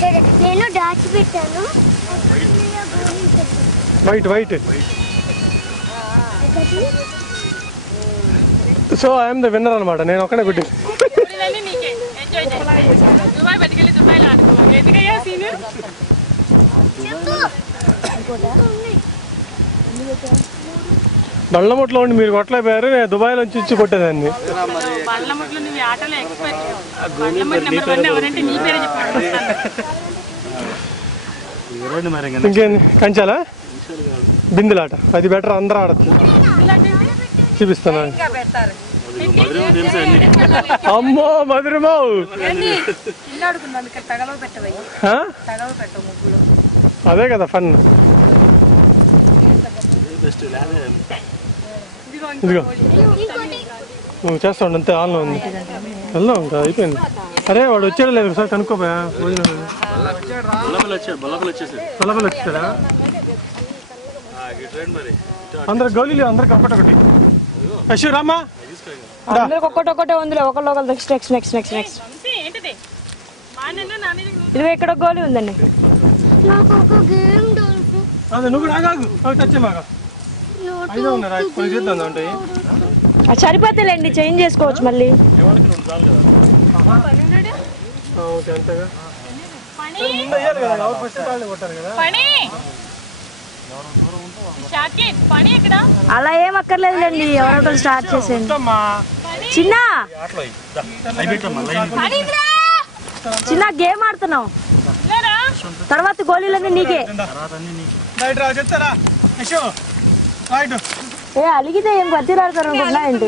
సరే నేను దాచి పెట్టాను white white so I'm the winner అనమాట. నేను ఒక్కడే కొట్టి బళ్ళముట్లో ఉండి మీరు కొట్టలేకపోయారు. నేను దుబాయ్లో ఇచ్చి కొట్టేదాన్ని. ఇంకేంది కంచాలా బిందులాట అది బెటర్, అందరూ ఆడచ్చు. చూపిస్తాను. అమ్మో మధురమో అదే కదా ఫన్. ఇదిగో నువ్వు చేస్తావు అంతే, ఆన్లో ఉంది. వెళ్దాం ఇంకా అయిపోయింది. అరే వాడు వచ్చాడా లేదు సార్ కనుక్కోపోయా. భోజనం బల్లబల్ వచ్చాడా? అందరు గౌలీలు అందరు కప్పటి ఒకటి. అశ్వ రామ్మా ఒక్కటే ఉందిలే. ఒకళ్ళు next next next next next ఇది ఇక్కడ గోళీ ఉందండి. అదే నువ్వు కూడా ఆగాగు. టచ్ మాగా ఐదో ఉన్నారా కొన్ని చేద్దాం ఉంటాయి. సరిపోతేలేండి, చేంజ్ చేసుకోవచ్చు మళ్ళీ. ఓకే అంతేగా ముందు అయ్యారు కదా, ఎవరు ఫస్ట్ వాళ్ళు కొట్టారు కదా. అలా ఏం అక్కర్లేదులేండి, ఎవరో స్టార్ట్ చేసేయండి. చిన్న చిన్న గేమ్ ఆడుతున్నాం, తర్వాత గోళీలన్నీ నీకే. ఏ అలిగితే ఏం పత్తిరాడతారు అనుకుంటున్నా ఏంటి?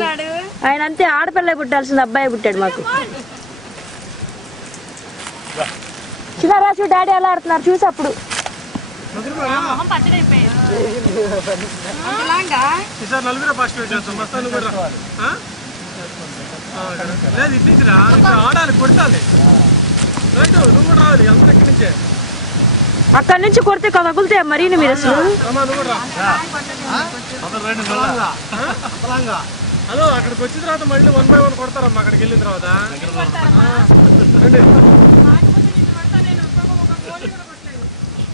ఆయన అంతే, ఆడపిల్ల పుట్టాల్సింది, అబ్బాయి పుట్టాడు మాకు. చిన్న రాజు డాడీ ఎలా ఆడుతున్నారు చూసి అప్పుడు. అక్కడి నుంచి కొడితే కదులుతాయి మరీ మీరు అసలు. హలో అక్కడికి వచ్చిన తర్వాత మళ్ళీ 1 by 1 కొడతారమ్మా. అక్కడికి వెళ్ళిన తర్వాత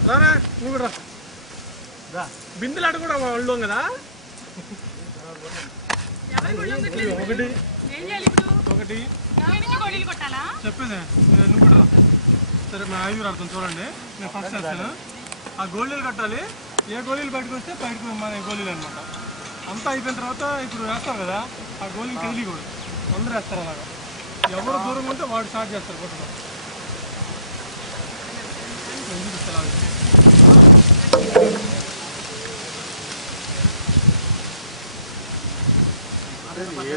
రారా నువ్వు కూడా బిందులాట కూడా ఒళ్ళు కదా. ఒకటి ఒకటి చెప్పేది నువ్వు కూడా రా. సరే మేము 5 ఆడుతాం చూడండి. నేను ఫస్ట్ వేస్తాను. ఆ గోళీలు కట్టాలి. ఏ గోళీలు బయటకు వస్తే బయటకు మన గోళీలు అనమాట. అంతా అయిపోయిన తర్వాత ఇప్పుడు వేస్తారు కదా, ఆ గోళీలు కదిలికూడదు. అందరూ వేస్తారు అలాగా. ఎవరు దూరంగా ఉంటే వాడు స్టార్ట్ చేస్తారు కొట్టడం.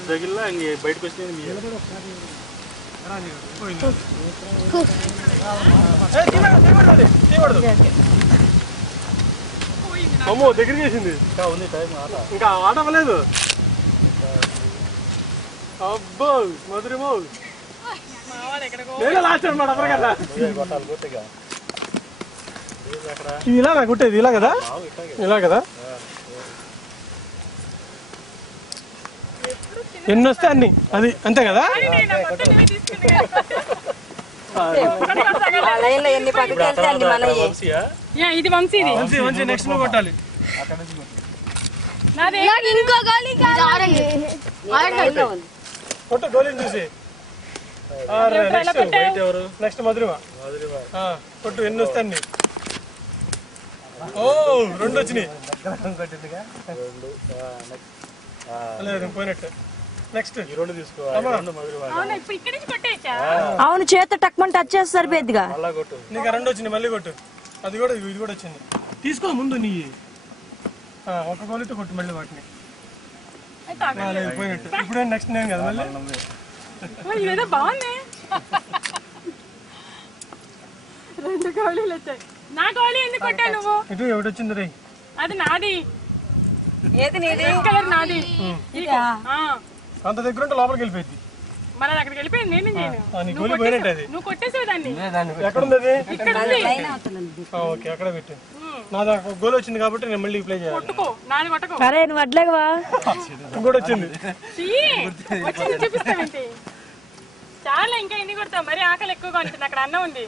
తగిలినా బయటకు వచ్చింది. అమ్మో దగ్గరికి వేసింది. ఇంకా ఆట అవ్వలేదు. అబ్బో మధురమో నేనే లాస్ట్ అనమాట. అప్పుడు కదా ఇది ఇలా నా కుట్టేది ఇలా కదా, ఇలా కదా. ఎన్ని వస్తే అన్ని, అది అంతే కదా. ఇది వంశీ, వంశీ నెక్స్ట్ నువ్వు కొట్టాలి. కొట్టు గోళీని చూసి. నెక్స్ట్ మధురిమ కొట్టు. ఎన్ని వస్తే అన్ని. ఓ 2 వచ్చినాయి. పోయినట్టు. నెక్స్ట్ అవును, చేత టక్మని టచ్ చేస్తే సరిపోద్దిగా. నీకు 2 వచ్చినాయి, మళ్ళీ కొట్టు. అది కూడా ఇది కూడా వచ్చింది. తీసుకో ముందు నీ ఒక గోళీతో కొట్టు మళ్ళీ వాటిని. పోయినట్టు. ఇప్పుడే నెక్స్ట్ నేను కదా మళ్ళీ. బాగుంది. 2 గోళీలు వచ్చాయి. నా గోళీ ఎందుకు కొట్టావు నువ్వు? ఇటు ఎవడు వచ్చింది రే? అది నాది. ఏది నీది? కలర్ నాది. అంత దగ్గర ఉంటే లోపలికి వెళ్ళిపోయింది. మరి అక్కడికి వెళ్ళిపోయింది. నేను చేయను. నువ్వు కొట్టేసావు దాన్ని. ఎక్కడుంది అది? ఇక్కడ ఉంది. ఓకే అక్కడ పెట్టు. నాది గోల్ వచ్చింది కాబట్టి నేను మళ్ళీ ప్లే చేయాలి. కొట్టుకో, నాది కొట్టుకో. అరే నువ్వు అడ్లేవా? కూడా వచ్చింది. చూపిస్తావేంటి? చాలా ఇంకా ఎన్ని కొడతావు? మరి ఆకలి ఎక్కువగా ఉంటుంది. అక్కడ అన్నం ఉంది.